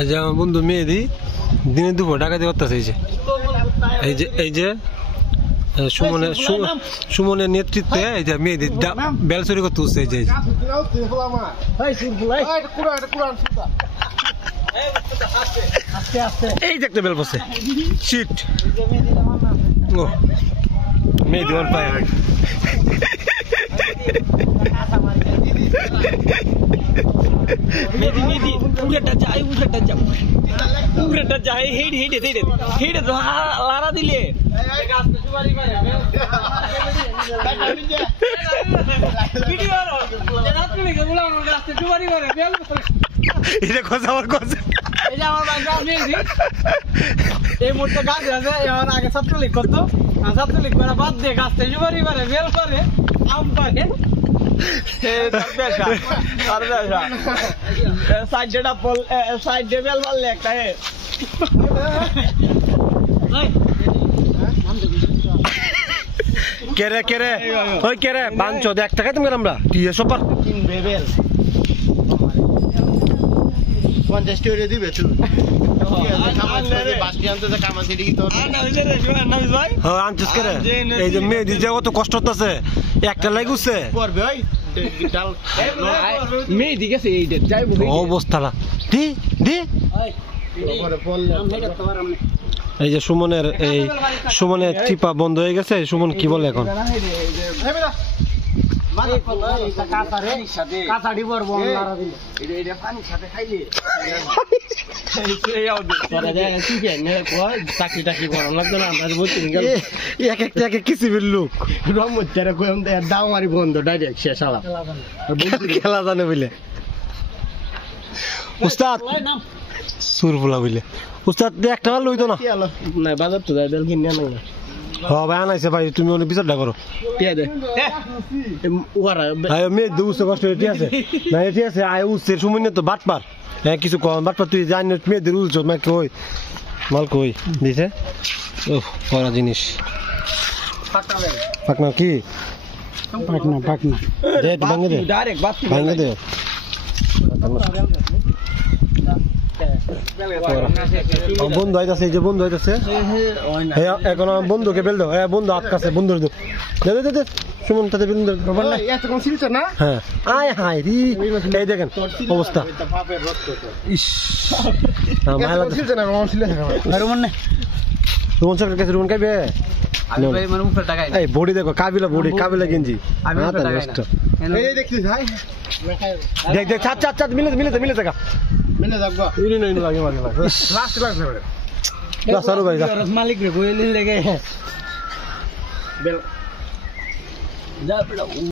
এই যে আমার বন্ধু মেহেদি দিনে দুপুর ডাকাতি করতেছে। এই যে সুমনের নেতৃত্বে এই যে মেহেদি বেল চুরি করতে উঠছে। এই যে একটা বেল পড়ছে শিট ও মেহেদি ওর পায়ে মেহেদি উড়াটা যায় হেঁটে তো লারা দিলে এটা কথা আমার কথা এই মুহূর্তে গাছ আছে আমার আগে ছাত্রলীগ করতো ছাত্রলীগ করে বাদ দিয়ে গাছটা সুপারি করে বেল করে আম পারে কেরে ওই কেরে 5 টাকা তুমি আমরা দিয়ে সপার কিনবে বেল 50 টাকা দিবে তুই এই যে মেহেদি যে কত কষ্ট হচ্ছে একটা লাগুছে মেহেদি গেছে অবস্থাটা এই যে সুমনের চিপা বন্ধ হয়ে গেছে। সুমন কি বলে এখন বন্ধ ডাইরেক্ট শেষ খেলা জানে বুঝলে উস্তাদ সুরফুলা বুঝলে উস্তাদ একটা ভালো হইতো না বাজার তো বেল কিনে না হ্যাঁ ভাই আনাইছে ভাই তুমি অনেক বিচারটা করো মেয়ে উঠছে কষ্ট এটি আছে না এটি আছে আয় উঠছে সময় তো বাটপার হ্যাঁ কিছু কম বাটপার তুই জানি মেয়েদের উঠছ কই মাল কই দিছে ও করা জিনিস পাকনা কি পাকনা ভাঙে দে ভাঙে দে বন্ধু আইতাছে এই যে বন্ধু আইতাছে এখন আমার বন্ধুকে বেল দাও বন্ধু আটকাছে বন্ধুর দে সুমন তাতে না হ্যাঁ আয় হাই রি এই দেখেন অবস্থা ইস রুমন সরকার কাছে রুমন খাইবে এই বডি দেখো কাবিলা গেঞ্জি দেখ চাপ মিলে দেখা মালিক রে